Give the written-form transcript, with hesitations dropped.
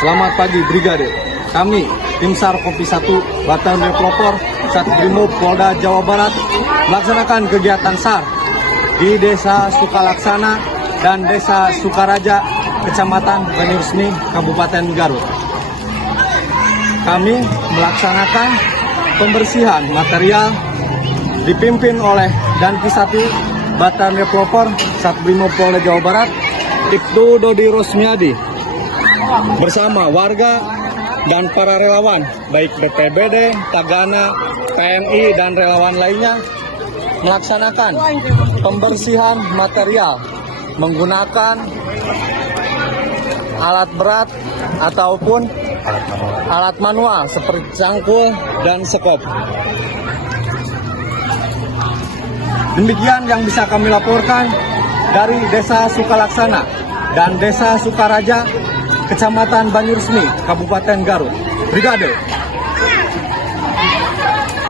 Selamat pagi Brigade. Kami, Tim SAR Kopi 1 Batalion Pelopor Satrimob Polda Jawa Barat melaksanakan kegiatan SAR di Desa Sukalaksana dan Desa Sukaraja, Kecamatan Banyuresmi, Kabupaten Garut. Kami melaksanakan pembersihan material dipimpin oleh Danki 1 Batalion Pelopor Satrimob Polda Jawa Barat Ibtu Dodi Rosmiadi bersama warga dan para relawan baik BPBD, Tagana, TNI dan relawan lainnya melaksanakan pembersihan material menggunakan alat berat ataupun alat manual seperti cangkul dan sekop. Demikian yang bisa kami laporkan dari Desa Sukalaksana dan Desa Sukaraja, Kecamatan Banyuresmi, Kabupaten Garut. Brigade.